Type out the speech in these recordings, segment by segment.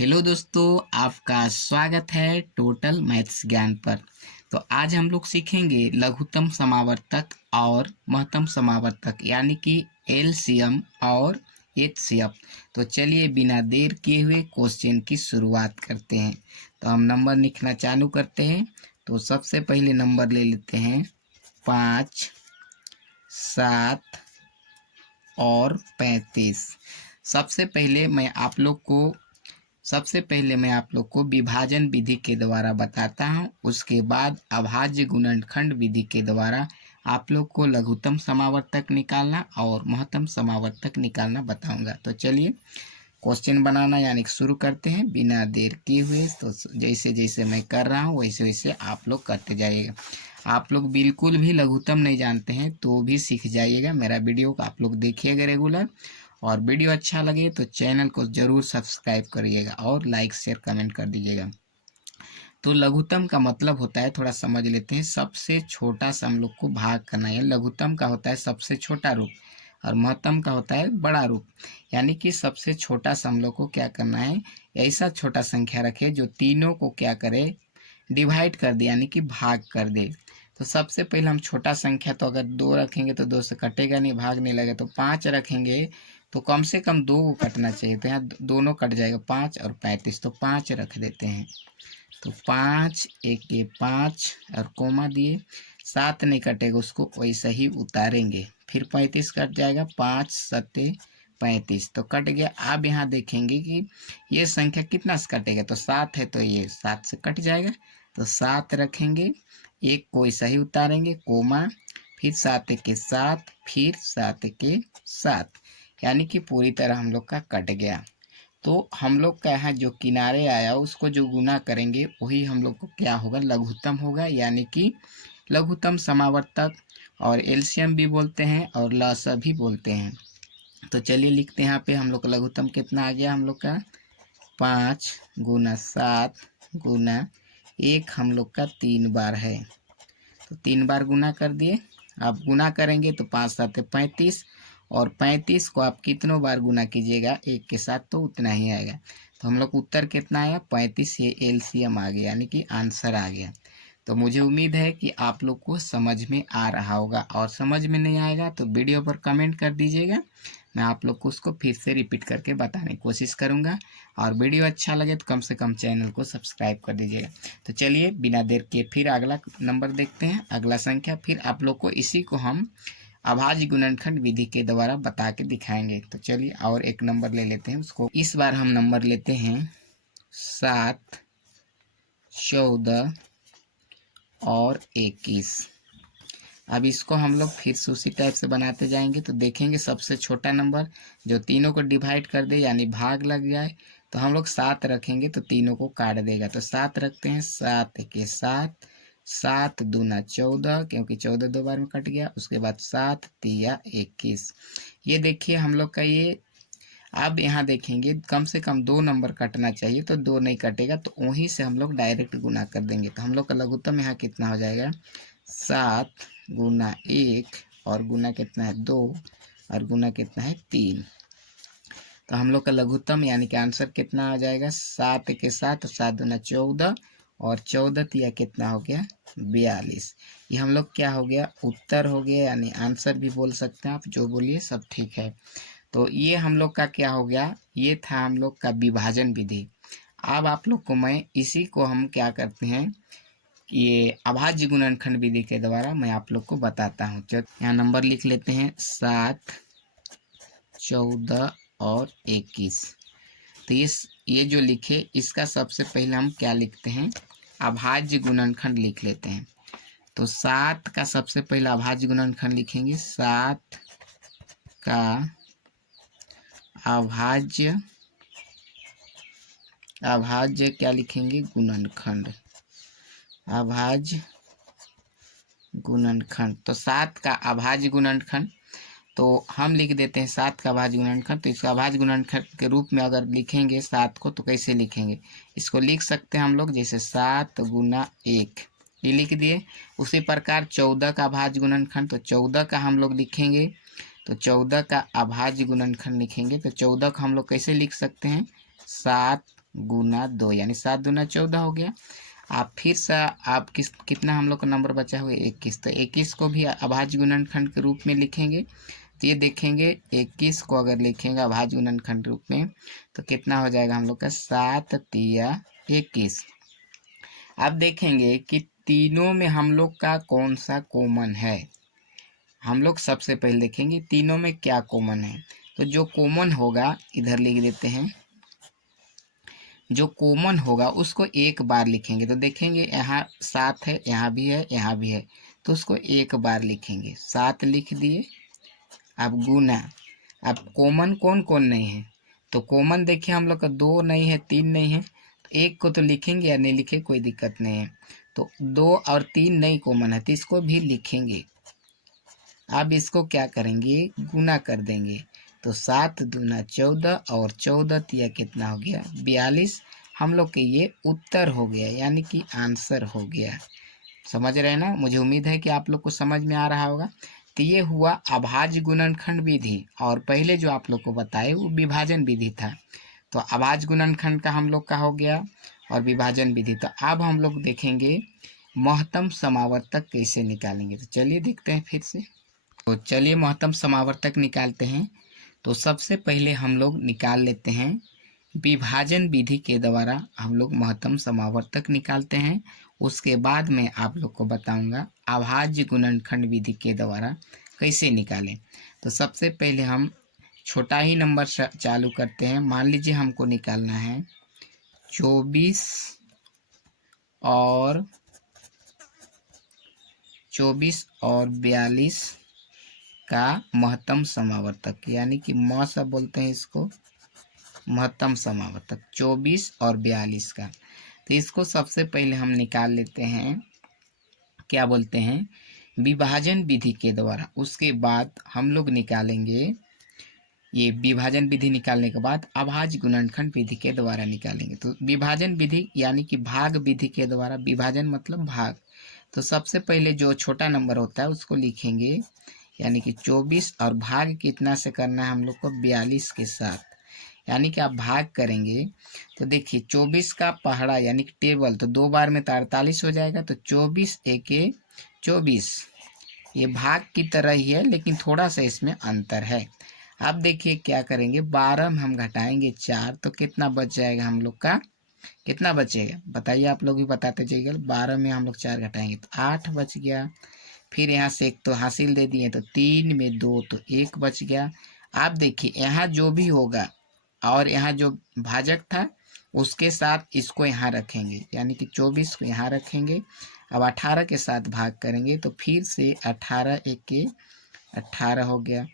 Hello दोस्तों, आपका स्वागत है टोटल मैथ्स ज्ञान पर। तो आज हम लोग सीखेंगे लघुत्तम समावर्तक और महत्तम समावर्तक यानी कि एलसीएम और एचसीएफ। तो चलिए बिना देर किए हुए क्वेश्चन की शुरुआत करते हैं। तो हम नंबर लिखना चालू करते हैं। तो सबसे पहले नंबर ले लेते हैं 5, 7 और 35। सबसे पहले मैं आप लोग को विभाजन विधि के द्वारा बताता हूँ। उसके बाद अभाज्य गुणनखंड विधि के द्वारा आप लोग को लघुत्तम समावर्तक निकालना और महत्तम समावर्तक निकालना बताऊंगा। तो चलिए क्वेश्चन बनाना यानी शुरू करते हैं बिना देर किए हुए। तो जैसे जैसे मैं कर रहा हूँ वैसे वैसे आप लोग करते जाइएगा। आप लोग बिल्कुल भी लघुत्तम नहीं जानते हैं तो भी सीख जाइएगा। मेरा वीडियो को आप लोग देखिएगा रेगुलर, और वीडियो अच्छा लगे तो चैनल को ज़रूर सब्सक्राइब करिएगा और लाइक शेयर कमेंट कर दीजिएगा। तो लघुत्तम का मतलब होता है, थोड़ा समझ लेते हैं, सबसे छोटा से हम लोग को भाग करना है। लघुत्तम का होता है सबसे छोटा रूप और महत्तम का होता है बड़ा रूप। यानी कि सबसे छोटा से हम लोग को क्या करना है, ऐसा छोटा संख्या रखे जो तीनों को क्या करे, डिवाइड कर दे यानी कि भाग कर दे। तो सबसे पहले हम छोटा संख्या, तो अगर 2 रखेंगे तो 2 से कटेगा नहीं, भाग नहीं लगेगा। तो 5 रखेंगे तो कम से कम 2 को कटना चाहिए। तो यहाँ दोनों कट जाएगा, 5 और 35। तो 5 रख देते हैं। तो 5 एक के 5 और कोमा दिए, 7 नहीं कटेगा, उसको वैसे ही उतारेंगे। फिर 35 कट जाएगा, 5 सत्ते 35 तो कट गया। अब यहाँ देखेंगे कि ये संख्या कितना से कटेगा, तो 7 है तो ये 7 से कट जाएगा। तो 7 रखेंगे, एक को ऐसा ही उतारेंगे, कोमा, फिर 7 के 7, फिर 7 के 7, यानी कि पूरी तरह हम लोग का कट गया। तो हम लोग का यहाँ जो किनारे आया उसको जो गुना करेंगे वही हम लोग को क्या होगा, लघुत्तम होगा, यानी कि लघुत्तम समावर्तक, और एलसीएम भी बोलते हैं और लसा भी बोलते हैं। तो चलिए लिखते हैं यहाँ पे हम लोग का लघुत्तम कितना आ गया, हम लोग का 5 गुना 7 गुना 1 हम लोग का 3 बार है। तो 3 बार गुना कर दिए। आप गुना करेंगे तो 5 7 35, और 35 को आप कितनों बार गुना कीजिएगा एक के साथ तो उतना ही आएगा। तो हम लोग उत्तर कितना आया, 35। ये एलसीएम आ गया यानी कि आंसर आ गया। तो मुझे उम्मीद है कि आप लोग को समझ में आ रहा होगा, और समझ में नहीं आएगा तो वीडियो पर कमेंट कर दीजिएगा। मैं आप लोग को उसको फिर से रिपीट करके बताने की कोशिश करूँगा, और वीडियो अच्छा लगे तो कम से कम चैनल को सब्सक्राइब कर दीजिएगा। तो चलिए बिना देर के फिर अगला नंबर देखते हैं, अगला संख्या। फिर आप लोग को इसी को हम अभाज्य गुणनखंड विधि के द्वारा बता के दिखाएंगे। तो चलिए और एक नंबर ले लेते हैं उसको। इस बार हम नंबर लेते हैं 7, 14 और 21। अब इसको हम लोग फिर से उसी टाइप से बनाते जाएंगे। तो देखेंगे सबसे छोटा नंबर जो तीनों को डिवाइड कर दे यानी भाग लग जाए, तो हम लोग 7 रखेंगे तो तीनों को काट देगा। तो 7 रखते हैं, 7 के 7, 7 दूना 14, क्योंकि 14 2 बार में कट गया। उसके बाद 7 तिया 21। ये देखिए हम लोग का ये। अब यहाँ देखेंगे कम से कम 2 नंबर कटना चाहिए, तो 2 नहीं कटेगा, तो वहीं से हम लोग डायरेक्ट गुना कर देंगे। तो हम लोग का लघुत्तम यहाँ कितना हो जाएगा, 7 गुना 1 और गुना कितना है 2 और गुना कितना है 3। तो हम लोग का लघुत्तम यानी कि आंसर कितना आ जाएगा, 7 के 7, 7 दूना 14 और 14 तिया कितना हो गया 42। ये हम लोग क्या हो गया, उत्तर हो गया, यानी आंसर भी बोल सकते हैं आप, जो बोलिए सब ठीक है। तो ये हम लोग का क्या हो गया, ये था हम लोग का विभाजन विधि। अब आप लोग को मैं इसी को हम क्या करते हैं, ये अभाज्य गुणनखंड विधि के द्वारा मैं आप लोग को बताता हूँ। यहाँ नंबर लिख लेते हैं 7, 14 और 21। तो ये जो लिखे इसका सबसे पहले हम क्या लिखते हैं, अभाज्य गुणनखंड लिख लेते हैं। तो 7 का सबसे पहला अभाज्य गुणनखंड लिखेंगे, 7 का अभाज्य क्या लिखेंगे, गुणनखंड, अभाज्य गुणनखंड। तो 7 का अभाज्य गुणनखंड तो हम लिख देते हैं 7 का अभाज्य गुणनखंड। तो इसका अभाज्य गुणनखंड के रूप में अगर लिखेंगे 7 को तो कैसे लिखेंगे, इसको लिख सकते हैं हम लोग जैसे 7 गुना 1, ये लिख दिए। उसी प्रकार 14 का अभाज्य गुणनखंड, तो 14 का हम लोग लिखेंगे, तो 14 का अभाज्य गुणनखंड लिखेंगे। तो 14 का हम लोग कैसे लिख सकते हैं, 7 गुना 2 यानी 7 दूना 14 हो गया। आप फिर से आप कितना हम लोग का नंबर बचा हुआ है 21, तो 21 को भी अभाज्य गुणनखंड के रूप में लिखेंगे। तो ये देखेंगे 21 को अगर लिखेंगे अभाज्य गुणनखंड रूप में तो कितना हो जाएगा हम लोग का 7 तिया 21। अब देखेंगे कि तीनों में हम लोग का कौन सा कॉमन है। हम लोग सबसे पहले देखेंगे तीनों में क्या कॉमन है। तो जो कॉमन होगा इधर लिख देते हैं, जो कॉमन होगा उसको एक बार लिखेंगे। तो देखेंगे यहाँ 7 है, यहाँ भी है, यहाँ भी है, तो उसको एक बार लिखेंगे। 7 लिख दिए। अब गुना, अब कॉमन कौन कौन नहीं है, तो कॉमन देखिए हम लोग का 2 नहीं है, 3 नहीं है, तो एक को तो लिखेंगे या नहीं लिखे कोई दिक्कत नहीं है। तो 2 और 3 नहीं कॉमन है तो इसको भी लिखेंगे। अब इसको क्या करेंगे, गुना कर देंगे। तो 7 दूना 14 और 14 तिया कितना हो गया 42। हम लोग के ये उत्तर हो गया, यानी कि आंसर हो गया। समझ रहे हैं ना। मुझे उम्मीद है कि आप लोग को समझ में आ रहा होगा। तो ये हुआ अभाज्य गुणनखंड विधि, और पहले जो आप लोग को बताए वो विभाजन विधि था। तो अभाज्य गुणनखंड का हम लोग का हो गया और विभाजन विधि। तो अब हम लोग देखेंगे महत्तम समावर्तक कैसे निकालेंगे। तो चलिए देखते हैं फिर से। तो चलिए महत्तम समावर्तक निकालते हैं। तो सबसे पहले हम लोग निकाल लेते हैं विभाजन विधि के द्वारा हम लोग महत्तम समावर्तक निकालते हैं। उसके बाद मैं आप लोग को बताऊंगा अभाज्य गुणनखंड विधि के द्वारा कैसे निकालें। तो सबसे पहले हम छोटा ही नंबर चालू करते हैं। मान लीजिए हमको निकालना है 24 और 42 का महत्तम समावर्तक, यानी कि म सब बोलते हैं इसको, महत्तम समावर्तक 24 और 42 का। तो इसको सबसे पहले हम निकाल लेते हैं, क्या बोलते हैं, विभाजन विधि के द्वारा। उसके बाद हम लोग निकालेंगे, ये विभाजन विधि निकालने के बाद अभाज्य गुणनखंड विधि के द्वारा निकालेंगे। तो विभाजन विधि यानी कि भाग विधि के द्वारा, विभाजन मतलब भाग। तो सबसे पहले जो छोटा नंबर होता है उसको लिखेंगे, यानी कि 24, और भाग कितना से करना है हम लोग को 42 के साथ, यानी कि आप भाग करेंगे। तो देखिए 24 का पहाड़ा यानी कि टेबल, तो 2 बार में तो 48 हो जाएगा। तो 24 एके 24, ये भाग की तरह ही है लेकिन थोड़ा सा इसमें अंतर है। अब देखिए क्या करेंगे, 12 में हम घटाएंगे 4, तो कितना बच जाएगा हम लोग का, कितना बचेगा बताइए, आप लोग भी बताते जाइएगा। 12 में हम लोग 4 घटाएंगे तो 8 बच गया। फिर यहाँ से एक तो हासिल दे दिए, तो 3 में 2 तो 1 बच गया। आप देखिए यहाँ जो भी होगा और यहाँ जो भाजक था उसके साथ इसको यहाँ रखेंगे, यानी कि 24 को यहाँ रखेंगे। अब 18 के साथ भाग करेंगे तो फिर से 18 एके 18 हो गया।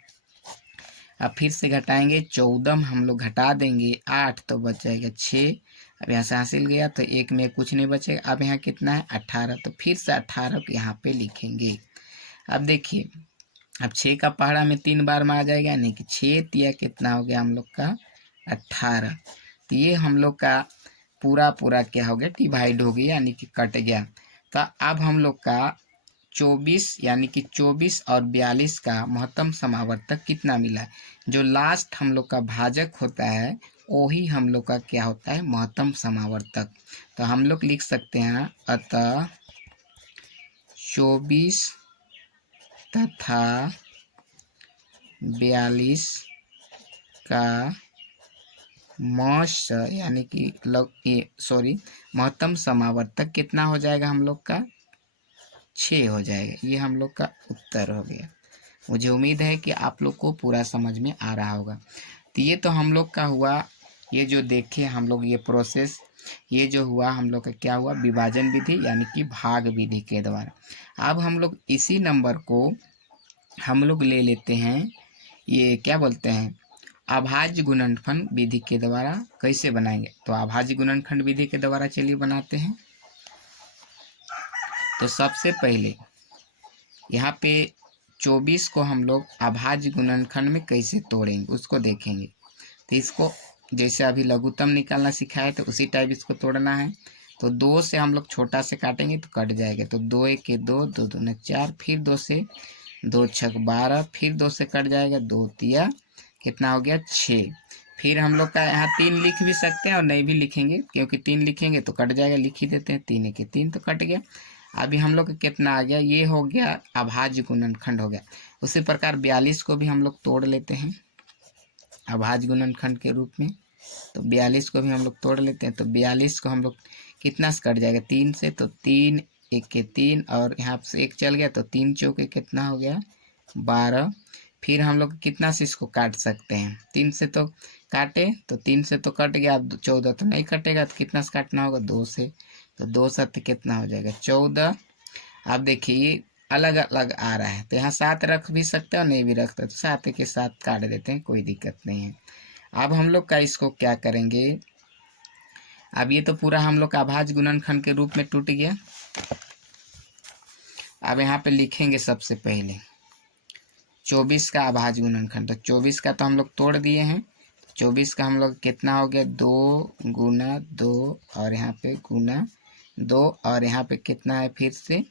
अब फिर से घटाएंगे, 14 में हम लोग घटा देंगे 8, तो बच जाएगा 6। अब यहाँ से हासिल गया तो 1 में कुछ नहीं बचेगा। अब यहाँ कितना है 18, तो फिर से 18 को यहाँ पे लिखेंगे। अब देखिए, अब 6 का पहाड़ा में 3 बार में आ जाएगा, यानी कि 6 तिया कितना हो गया हम लोग का 18। तो ये हम लोग का पूरा पूरा क्या हो गया, डिवाइड हो गया, यानी कि कट गया। तो अब हम लोग का 24 यानी कि 24 और 42 का महत्तम समावर्तक कितना मिला। जो लास्ट हम लोग का भाजक होता है वही हम लोग का क्या होता है, महत्तम समावर्तक। तो हम लोग लिख सकते हैं, अतः 24 तथा 42 का मॉस यानी कि महत्तम समावर्तक कितना हो जाएगा हम लोग का 6 हो जाएगा। ये हम लोग का उत्तर हो गया। मुझे उम्मीद है कि आप लोग को पूरा समझ में आ रहा होगा। तो ये तो हम लोग का हुआ, ये जो देखे हम लोग ये प्रोसेस, ये जो हुआ हम लोग का क्या हुआ, विभाजन विधि यानी कि भाग विधि के द्वारा। अब हम लोग इसी नंबर को हम लोग ले लेते हैं, ये क्या बोलते हैं, अभाज्य गुणनखंड विधि के द्वारा कैसे बनाएंगे। तो अभाज्य गुणनखंड विधि के द्वारा चलिए बनाते हैं। तो सबसे पहले यहाँ पे 24 को हम लोग अभाज्य गुणनखंड में कैसे तोड़ेंगे उसको देखेंगे। तो इसको जैसे अभी लघुत्तम निकालना सिखाया तो उसी टाइप इसको तोड़ना है। तो 2 से हम लोग छोटा से काटेंगे तो कट जाएगा। तो 2 एके 2, 2 दूना 4, फिर 2 से 2 छक 12, फिर 2 से कट जाएगा, 2 तिया कितना हो गया 6। फिर हम लोग का यहाँ 3 लिख भी सकते हैं और नहीं भी लिखेंगे, क्योंकि 3 लिखेंगे तो कट जाएगा, लिख ही देते हैं। 3 के 3 तो कट गया। अभी हम लोग का कितना आ गया, ये हो गया अभाज्य गुणनखंड हो गया। उसी प्रकार 42 को भी हम लोग तोड़ लेते हैं अभाज्य गुणनखंड के रूप में। तो 42 को भी हम लोग तोड़ लेते हैं। तो 42 को हम लोग कितना से कट जाएगा, 3 से, तो 3 1 के 3 और यहाँ से 1 चल गया, तो 3 चौके कितना हो गया 12। फिर हम लोग कितना से इसको काट सकते हैं, 3 से तो काटे, तो 3 से तो कट गया। अब 14 तो नहीं कटेगा, तो कितना से काटना होगा, 2 से। तो 2 7 कितना हो जाएगा 14। अब देखिए ये अलग अलग आ रहा है, तो यहाँ 7 रख भी सकते हैं और नहीं भी रखते, तो 7 के साथ काट देते हैं, कोई दिक्कत नहीं है। अब हम लोग का इसको क्या करेंगे, अब ये तो पूरा हम लोग का अभाज्य गुणनखंड के रूप में टूट गया। अब यहाँ पे लिखेंगे सबसे पहले 24 का अभाज्य गुणनखंड। तो 24 का तो हम लोग तोड़ दिए हैं। 24 का हम लोग कितना हो गया 2 गुना 2 और यहाँ पे गुना 2 और यहाँ पे कितना है फिर से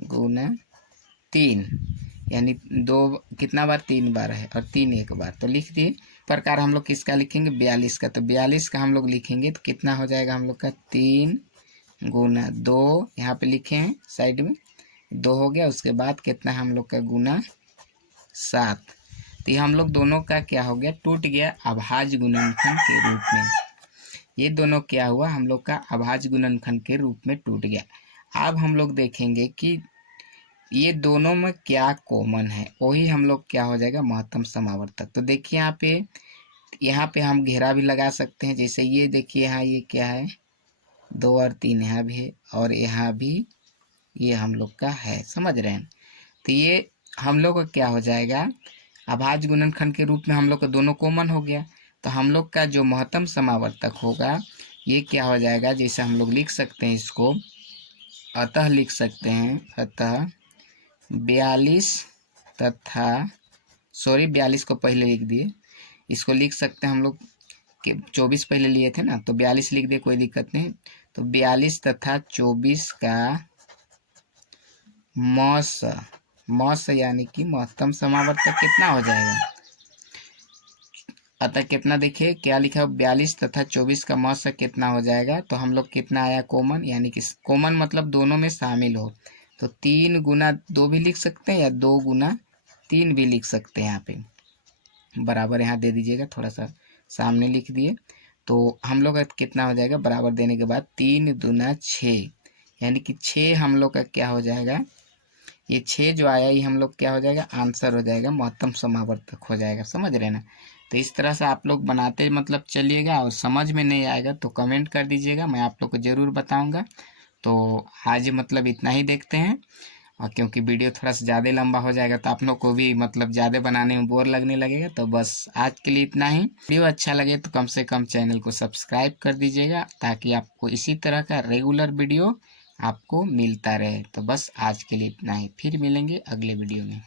गुना 3, यानी 2 कितना बार 3 बार है और 3 एक बार, तो लिख दिए। प्रकार हम लोग किसका लिखेंगे 42 का। तो 42 का हम लोग लिखेंगे तो कितना हो जाएगा हम लोग का 3 गुना 2, यहाँ पे लिखे हैं साइड में 2 हो गया। उसके बाद कितना हम लोग का गुना 7। तो ये हम लोग दोनों का क्या हो गया, टूट गया अभाज्य गुणनखंड के रूप में। ये दोनों क्या हुआ हम लोग का अभाज्य गुणनखंड के रूप में टूट गया। अब हम लोग देखेंगे कि ये दोनों में क्या कॉमन है, वही हम लोग क्या हो जाएगा महत्तम समावर्तक। तो देखिए यहाँ पे हम घेरा भी लगा सकते हैं। जैसे ये देखिए यहाँ ये क्या है 2 और 3 यहाँ भी है और यहाँ भी ये हम लोग का है, समझ रहे हैं। तो ये हम लोग का क्या हो जाएगा अभाज्य गुणनखंड के रूप में हम लोग का दोनों कॉमन हो गया। तो हम लोग का जो महत्तम समावर्तक होगा ये क्या हो जाएगा, जैसे हम लोग लिख सकते हैं इसको, अतः लिख सकते हैं, अतः 42 तथा 42 को पहले लिख दिए, इसको लिख सकते हैं हम लोग कि 24 पहले लिए थे ना, तो 42 लिख दिए, कोई दिक्कत नहीं। तो 42 तथा 24 का मौस यानी कि महत्तम समावर्तक कितना हो जाएगा, अतः कितना देखिए क्या लिखा है 42 तथा 24 का मौस कितना हो जाएगा। तो हम लोग कितना आया कॉमन, यानी कि कॉमन मतलब दोनों में शामिल हो, तो 3 गुना 2 भी लिख सकते हैं या 2 गुना 3 भी लिख सकते हैं। यहाँ पे बराबर यहाँ दे दीजिएगा, थोड़ा सा सामने लिख दिए। तो हम लोग का कितना हो जाएगा बराबर देने के बाद 3 दूना 6, यानी कि 6 हम लोग का क्या हो जाएगा, ये 6 जो आया ये हम लोग क्या हो जाएगा आंसर हो जाएगा, महत्तम समावर्तक हो जाएगा, समझ रहे ना। तो इस तरह से आप लोग बनाते मतलब चलिएगा, और समझ में नहीं आएगा तो कमेंट कर दीजिएगा, मैं आप लोग को ज़रूर बताऊंगा। तो आज मतलब इतना ही देखते हैं, और क्योंकि वीडियो थोड़ा सा ज़्यादा लंबा हो जाएगा तो आप लोग को भी मतलब ज़्यादा बनाने में बोर लगने लगेगा। तो बस आज के लिए इतना ही। वीडियो अच्छा लगे तो कम से कम चैनल को सब्सक्राइब कर दीजिएगा, ताकि आपको इसी तरह का रेगुलर वीडियो आपको मिलता रहे। तो बस आज के लिए इतना ही, फिर मिलेंगे अगले वीडियो में।